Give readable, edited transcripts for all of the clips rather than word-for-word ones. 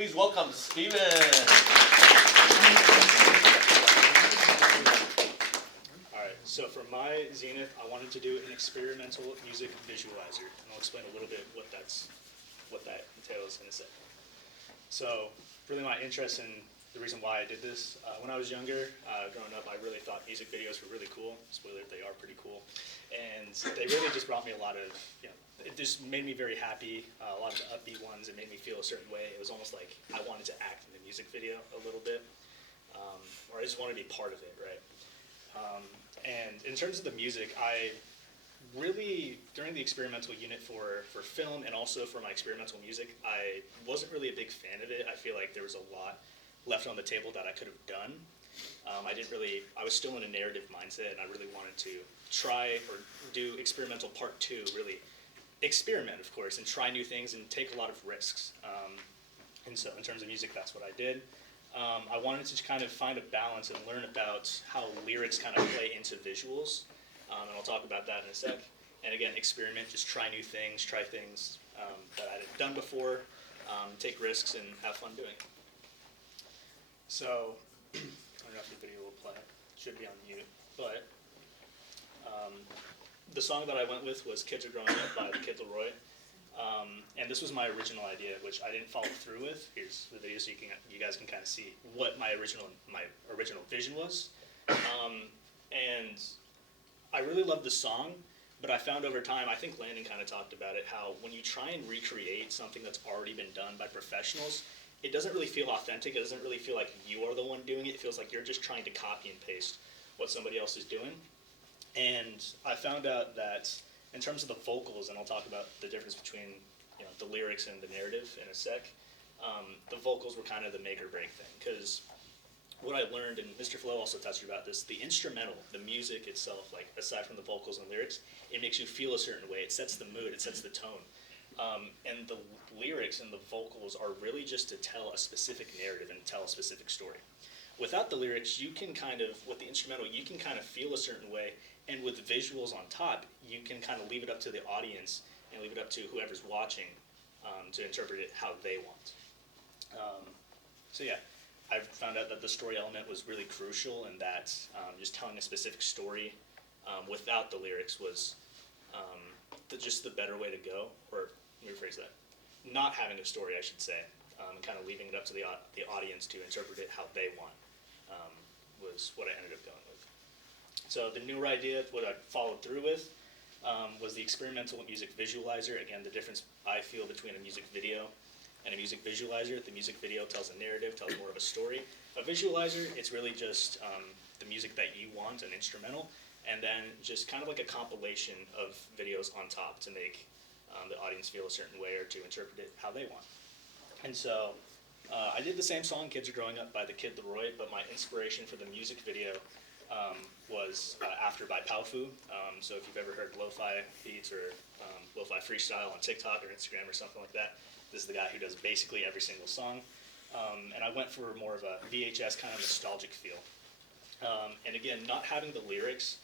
Please welcome Stephen. Alright, so for my Zenith, I wanted to do an experimental music visualizer, and I'll explain a little bit what that entails in a sec. So, really my interest in the reason why I did this, when I was younger, growing up, I really thought music videos were really cool. Spoiler, they are pretty cool. And they really just brought me a lot of, it just made me very happy. A lot of the upbeat ones, it made me feel a certain way. It was almost like I wanted to act in the music video a little bit, or I just wanted to be part of it, right? And in terms of the music, I really, during the experimental unit for film and also for my experimental music, I wasn't really a big fan of it. I feel like there was a lot left on the table that I could have done. I was still in a narrative mindset, and I really wanted to try or do experimental part 2, really experiment, of course, and try new things and take a lot of risks. And so in terms of music, that's what I did. I wanted to kind of find a balance and learn about how lyrics kind of play into visuals, and I'll talk about that in a sec. And again, experiment, just try new things, try things that I hadn't done before, take risks, and have fun doing it. So, I don't know if the video will play. It should be on mute, but the song that I went with was "Kids Are Growing Up" by the Kid Laroi. And this was my original idea, which I didn't follow through with. Here's the video so you guys can kind of see what my original vision was. And I really loved the song, but I found over time, I think Landon kind of talked about it, how when you try and recreate something that's already been done by professionals, it doesn't really feel authentic. It doesn't really feel like you are the one doing it. It feels like you're just trying to copy and paste what somebody else is doing. And I found out that in terms of the vocals, and I'll talk about the difference between the lyrics and the narrative in a sec, the vocals were kind of the make or break thing. Because what I learned, and Mr. Flo also touched about this, the instrumental, the music itself, like aside from the vocals and lyrics, it makes you feel a certain way. It sets the mood, it sets the tone. And the lyrics and the vocals are really just to tell a specific narrative and tell a specific story. Without the lyrics, you can with the instrumental, you can kind of feel a certain way, and with visuals on top, you can kind of leave it up to the audience and leave it up to whoever's watching to interpret it how they want. So yeah, I found out that the story element was really crucial, and that just telling a specific story without the lyrics was just the better way to go, or let me rephrase that. Not having a story, I should say, and kind of leaving it up to the audience to interpret it how they want was what I ended up going with. So the newer idea, what I followed through with, was the experimental music visualizer. Again, the difference I feel between a music video and a music visualizer. The music video tells a narrative, tells more of a story. A visualizer, it's really just the music that you want, an instrumental, and then just kind of like a compilation of videos on top to make the audience feel a certain way or to interpret it how they want. And so I did the same song, "Kids Are Growing Up" by the Kid Laroi, but my inspiration for the music video was "After" by Powfu. So if you've ever heard lo-fi beats or lo-fi freestyle on TikTok or Instagram or something like that, this is the guy who does basically every single song. And I went for more of a VHS kind of nostalgic feel. And again, not having the lyrics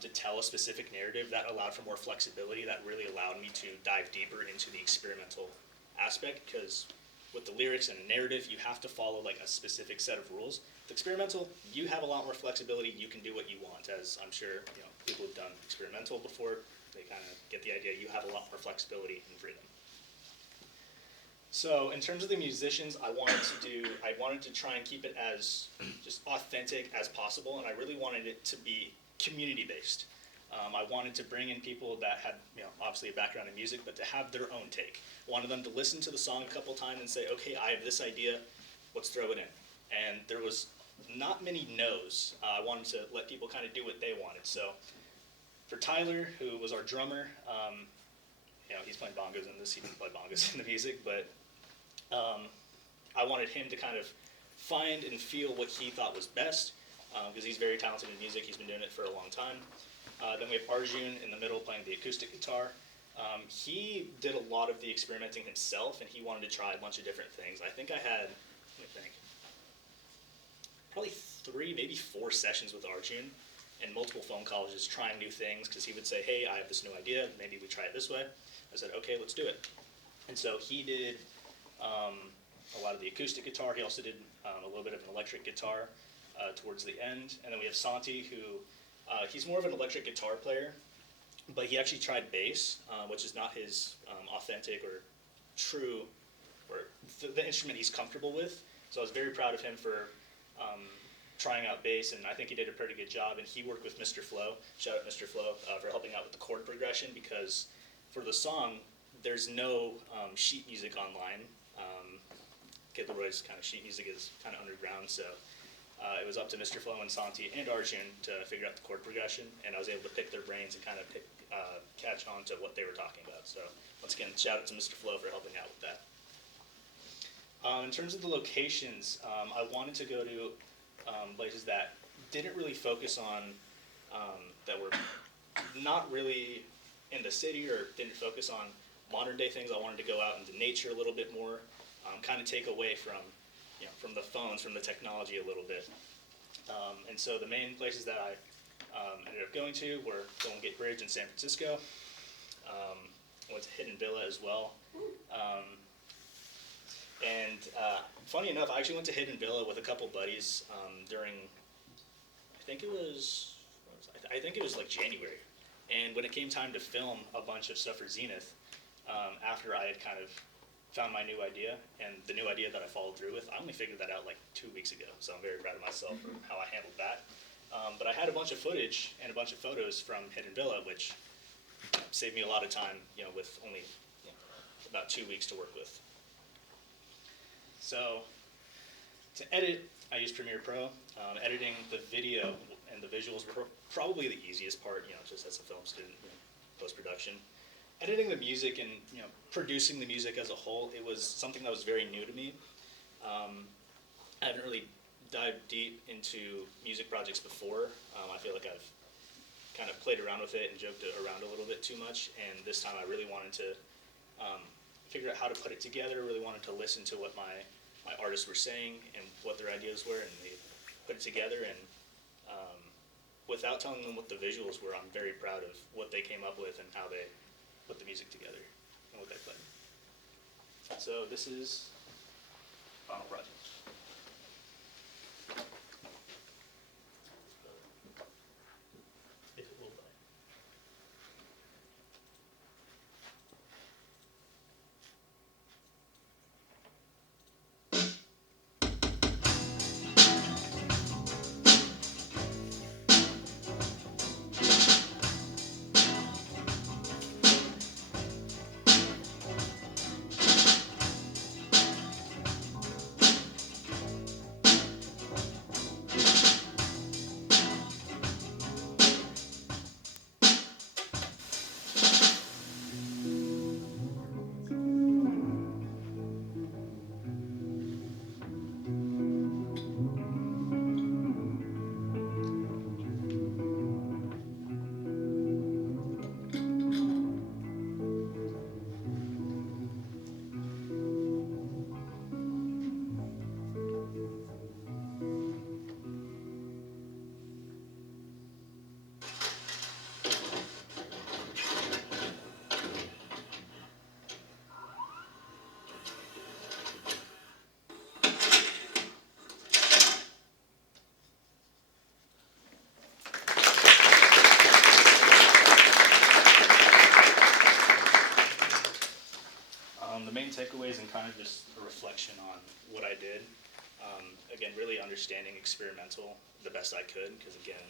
to tell a specific narrative, that allowed for more flexibility. That really allowed me to dive deeper into the experimental aspect, because with the lyrics and a narrative, you have to follow like a specific set of rules. With experimental, you have a lot more flexibility. You can do what you want, as I'm sure people who've done experimental before, they kind of get the idea. You have a lot more flexibility and freedom. So in terms of the musicians, I wanted to try and keep it as just authentic as possible, and I really wanted it to be community-based. I wanted to bring in people that had, obviously a background in music, but to have their own take. I wanted them to listen to the song a couple times and say, okay, I have this idea, let's throw it in. And there was not many no's. I wanted to let people kind of do what they wanted. So for Tyler, who was our drummer, he's playing bongos in this, he didn't play bongos in the music, but I wanted him to kind of find and feel what he thought was best, because he's very talented in music. He's been doing it for a long time. Then we have Arjun in the middle playing the acoustic guitar. He did a lot of the experimenting himself, and he wanted to try a bunch of different things. I think I had, probably 3, maybe 4 sessions with Arjun and multiple phone calls just trying new things, because he would say, hey, I have this new idea, maybe we try it this way. I said, okay, let's do it. And so he did a lot lot of the acoustic guitar. He also did a little bit of an electric guitar towards the end. And then we have Santi, who he's more of an electric guitar player, but he actually tried bass, which is not his authentic or true, or the instrument he's comfortable with. So I was very proud of him for trying out bass, and I think he did a pretty good job. And he worked with Mr. Flo. Shout out Mr. Flo for helping out with the chord progression, because for the song, there's no sheet music online. Kid Leroy's kind of sheet music is kind of underground, so it was up to Mr. Flo and Santi and Arjun to figure out the chord progression, and I was able to pick their brains and kind of catch on to what they were talking about. So once again, shout out to Mr. Flo for helping out with that. In terms of the locations, I wanted to go to places that didn't really focus on, that were not really in the city or didn't focus on modern day things. I wanted to go out into nature a little bit more, kind of take away from, from the phones, from the technology a little bit. And so the main places that I ended up going to were Golden Gate Bridge in San Francisco. I went to Hidden Villa as well. And funny enough, I actually went to Hidden Villa with a couple buddies during, I think it was like January. And when it came time to film a bunch of stuff for Zenith, after I had kind of found my new idea, and the new idea that I followed through with, I only figured that out like 2 weeks ago, so I'm very proud of myself for how I handled that. But I had a bunch of footage and a bunch of photos from Hidden Villa, which saved me a lot of time, with only about 2 weeks to work with. So to edit, I use Premiere Pro. Editing the video and the visuals were probably the easiest part, just as a film student, post-production. Editing the music and producing the music as a whole, it was something that was very new to me. I haven't really dived deep into music projects before. I feel like I've kind of played around with it and joked around a little bit too much, and this time I really wanted to figure out how to put it together, really wanted to listen to what my artists were saying and what their ideas were, and they put it together, and without telling them what the visuals were, I'm very proud of what they came up with and how they put the music together and what they played. So this is final project. If it will play. The main takeaways and kind of just a reflection on what I did. Again, really understanding experimental the best I could, because again,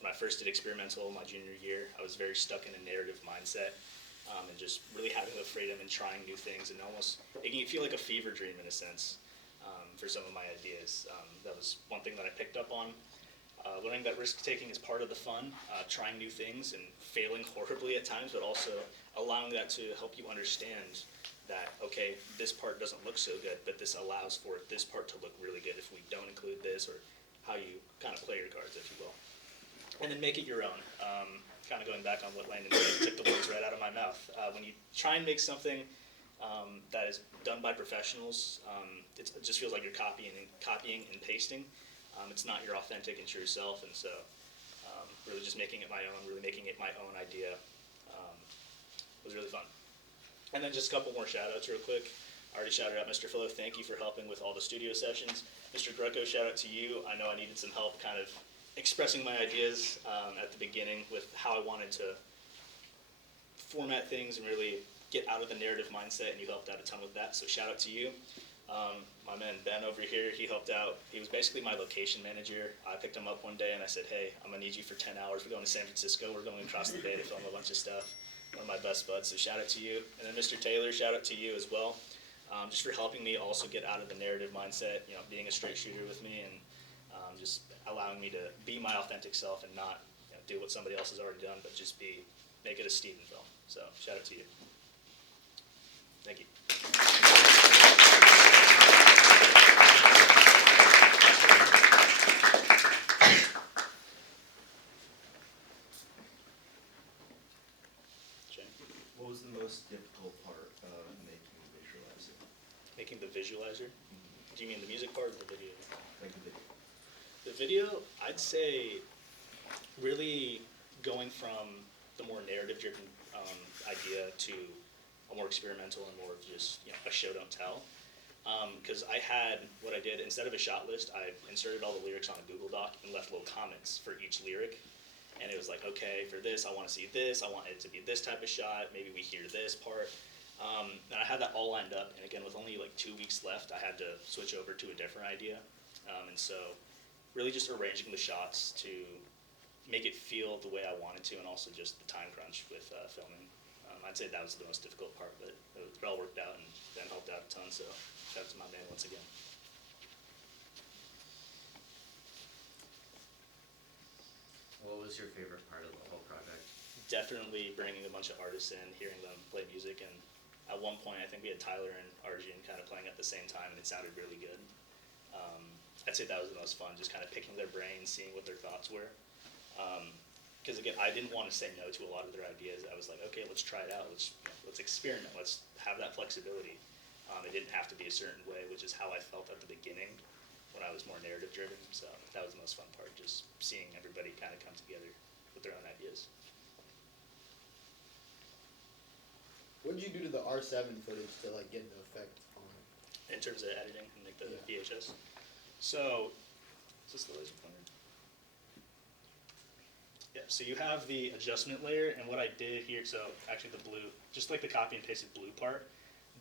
when I first did experimental my junior year, I was very stuck in a narrative mindset, and just really having the freedom and trying new things and almost making it feel like a fever dream in a sense for some of my ideas. That was one thing that I picked up on. Learning that risk-taking is part of the fun, trying new things and failing horribly at times, but also allowing that to help you understand that, okay, this part doesn't look so good, but this allows for this part to look really good if we don't include this, or how you kind of play your cards, if you will. And then make it your own. Kind of going back on what Landon said, took the words right out of my mouth. When you try and make something that is done by professionals, it just feels like you're copying and pasting. It's not your authentic and true self, and so really just making it my own, really making it my own idea was really fun. And then just a couple more shout outs real quick. I already shouted out Mr. Flo, thank you for helping with all the studio sessions. Mr. Greco, shout out to you. I know I needed some help kind of expressing my ideas at the beginning with how I wanted to format things and really get out of the narrative mindset, and you helped out a ton with that, so shout out to you. My man Ben over here, he helped out. He was basically my location manager. I picked him up one day and I said, hey, I'm gonna need you for 10 hours. We're going to San Francisco. We're going across the bay to film a bunch of stuff. One of my best buds, so shout out to you. And then Mr. Taylor, shout out to you as well, just for helping me also get out of the narrative mindset, being a straight shooter with me, and just allowing me to be my authentic self and not do what somebody else has already done, but just make it a Stephen film. So shout out to you. Thank you. What was the most difficult part of making the visualizer? Making the visualizer? Mm-hmm. Do you mean the music part or the video? Like the video. The video, I'd say really going from the more narrative-driven idea to a more experimental and more of just a show don't tell. Because what I did, instead of a shot list, I inserted all the lyrics on a Google Doc and left little comments for each lyric. And it was like, okay, for this, I want to see this. I want it to be this type of shot. Maybe we hear this part. And I had that all lined up. And again, with only like 2 weeks left, I had to switch over to a different idea. And so really just arranging the shots to make it feel the way I wanted to, and also just the time crunch with filming. I'd say that was the most difficult part, but it all worked out, and Ben helped out a ton, so shout out to my man once again. What was your favorite part of the whole project? Definitely bringing a bunch of artists in, hearing them play music, and at one point I think we had Tyler and Arjun kind of playing at the same time, and it sounded really good. I'd say that was the most fun, just kind of picking their brains, seeing what their thoughts were. Because again, I didn't want to say no to a lot of their ideas. I was like, okay, let's try it out. Let's experiment. Let's have that flexibility. It didn't have to be a certain way, which is how I felt at the beginning when I was more narrative driven. So that was the most fun part, just seeing everybody kind of come together with their own ideas. What did you do to the R7 footage to like get an effect on it? In terms of editing and like the Yeah. VHS. So, is this the laser pointer? Yeah, so you have the adjustment layer, and what I did here, so actually the blue, just like the copy and pasted blue part,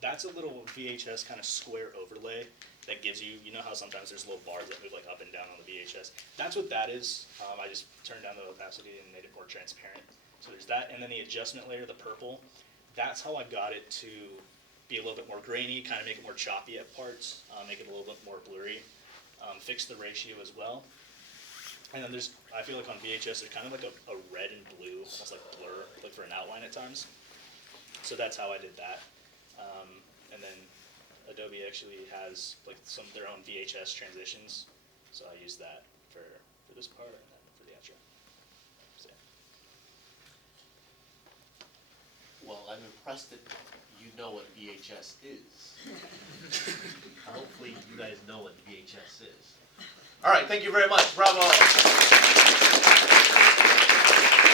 that's a little VHS kind of square overlay that gives you, how sometimes there's little bars that move like up and down on the VHS. That's what that is. I just turned down the opacity and made it more transparent. So there's that, and then the adjustment layer, the purple, that's how I got it to be a little bit more grainy, kind of make it more choppy at parts, make it a little bit more blurry, fix the ratio as well. And then I feel like on VHS, there's kind of like a red and blue, almost like blur, like for an outline at times. So that's how I did that. And then Adobe actually has like some of their own VHS transitions. So I used that for this part and then for the outro. So, Well, I'm impressed that you know what VHS is. Hopefully you guys know what VHS is. All right, thank you very much. Bravo.